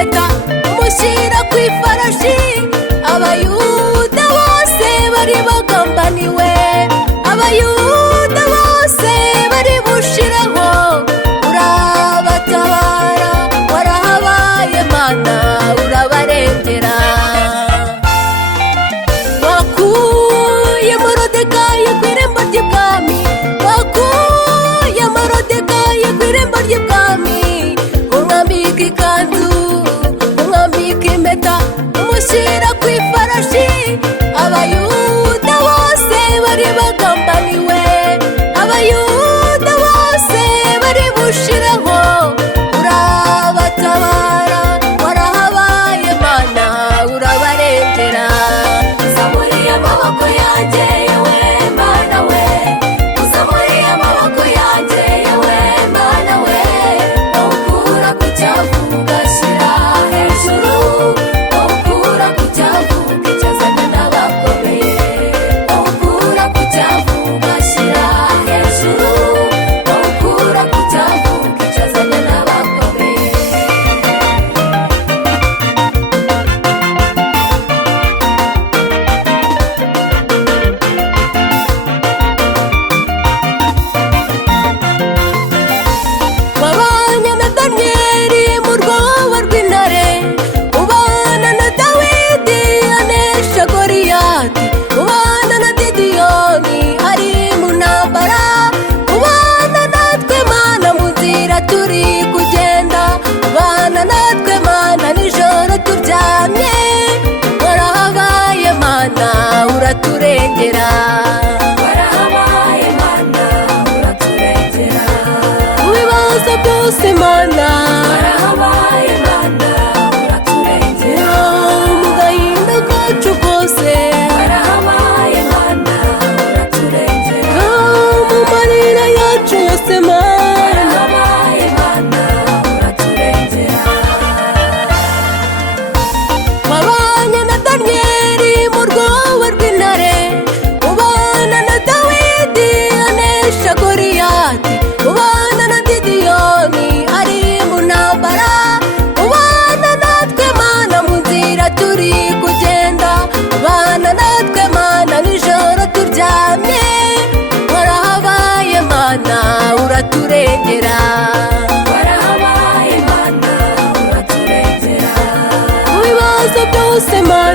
impeta umushyira ku ifarashi, abayuda bose bari bagambaniwe, abayuda bose bari bushiraho, urabatabara warahabaye Mana urabarengera. Wakuye Morodekayi ku irembo ry'ibwami, wakuye Morodekayi ku irembo ry'ibwami, umwambika ikanzu umwambika impeta umushyira ku ifarashi, abayuda bose bari bagambaniwe, abayuda bose bari bushiraho, urabatabara warahabaye Mana urabarengera. Uzamuriye amaboko yanjye yewe Mana we, uzamuriye amaboko yanjye yewe Mana we, ukura ku cyavu ugashyira hejuru, ukura ku cyavu ukicazana n'abakomeye, ukura ku cyavu ugashyira hejuru, ukura ku cyavu ukicazana n'abakomeye. Wabanye na Daniyeli mu rwobo rw'intare, ubana na Dawidi anesha Goliyati, ubana na Gideyoni ari mu ntambara, ubana natwe Mana mu nzira turi kugenda, ubana natwe Mana nijoro turyamye, warahabaye Mana uraturengera, warahabaye Mana uraturengera. Mu bibazo byose Mana warahabaye Mana uraturengera, mu gahinda kacu kose warahabaye Mana uraturengera, mu marira yacu yose Mana warahabaye Mana uraturengera. Wabanye na Daniyeli mu rwobo rw'intare, ubana na Dawidi anesha Goliyati, ubana na Gideyoni ari mu ntambara, ubana natwe Mana mu nzira turi kugenda, ubana natwe Mana nijoro turyamye, warahabaye Mana uraturengera, warahabaye Mana uraturengera. Mu bibazo byose Mana